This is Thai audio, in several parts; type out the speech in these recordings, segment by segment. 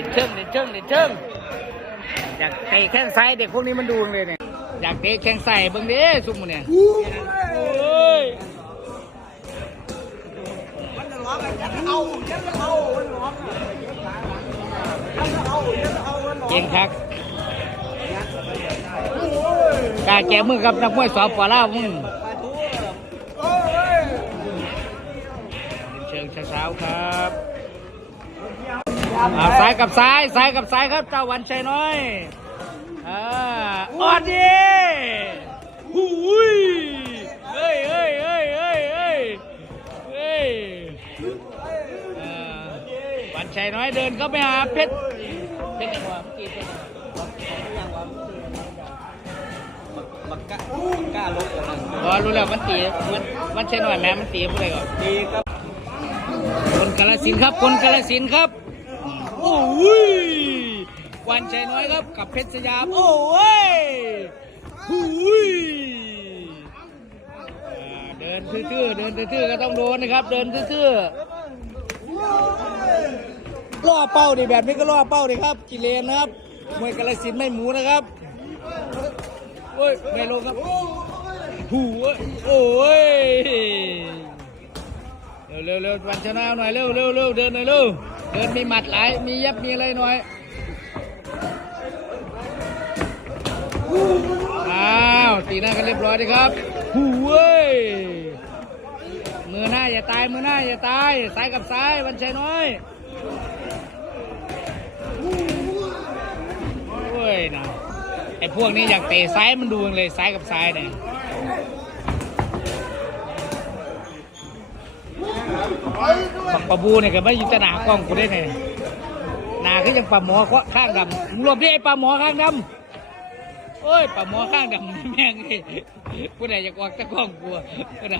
ด่นเชิงเด่นเชิงเด่นเชิงอยากเตะแข้งซ้ายเด็กพวกนี้มันดูเลยเนี่ยอยากเตะแข้งซ้ายเบิ่งเด้ซุ่มมันเนี่ยโอ้ยเก่งคักกาแก้มือกับนักมวยสอบปล่าวมึงเชิงเช้าๆครับ อ่าซ้ายกับซ้ายซ้ายกับซ้ายครับเจ้าวันชัยน้อยอ่าออดดีหูยเฮ้ยเฮ้ยเฮ้ยเฮ้ยเฮ้ยเฮ้ยอ่าวันชัยน้อยเดินเข้าไปหาเพชรเพชรจัวะเมื่อกี้เพชรบักกะกล้าลบกันพอรู้แล้วมันตีมันมันใช่หน่อยแม่มันตีผู้ใดก่อนดีครับคนกาลสินครับคนกาลสินครับ โอ้ยวันชัยน้อยครับกับเพชรสยาม โอ้ยหูยเดินทื่อๆเดินทื่อๆก็ต้องโดนนะครับ เดินทื่อๆล่อเป้าดิแบบนี้ก็ล่อเป้าดิครับ กิเลนนะครับมวยกาลสินไม่หมูนะครับโอ้ยไม่ลงครับหูโอ้ยเร็วเร็วเร็ววันชนะหน่อยเร็วเร็วเร็วเดินหน่อยเร็ว เดินมีหมัดหลาย มียับมีอะไรหน่อยอ้าวตีหน้ากันเรียบร้อยดีครับหูเว้ยมือหน้าอย่าตายมือหน้าอย่าตายซ้ายกับซ้ายวันชัยน้อยโอ้ยนะไอ้พวกนี้อยากเตะซ้ายมันดูจังเลยซ้ายกับซ้ายเนี่ย ปักปะบูเนี่ยก็ไม่ยินตหนากล้องกูได้ไงหนาคือยังปลาหมอข้างดำมึงรวมที่ไอ้ปลาหมอข้างดำโอ้ยปลาหมอข้างดำแม่งเลยผู้ใดอยากออกตะกล้องกูนะผู้ใด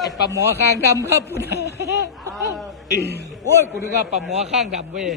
ไอ้ปลาหมอข้างดำครับผู้ใดโอ้ยกูนึกว่าปลาหมอข้างดำเว้ย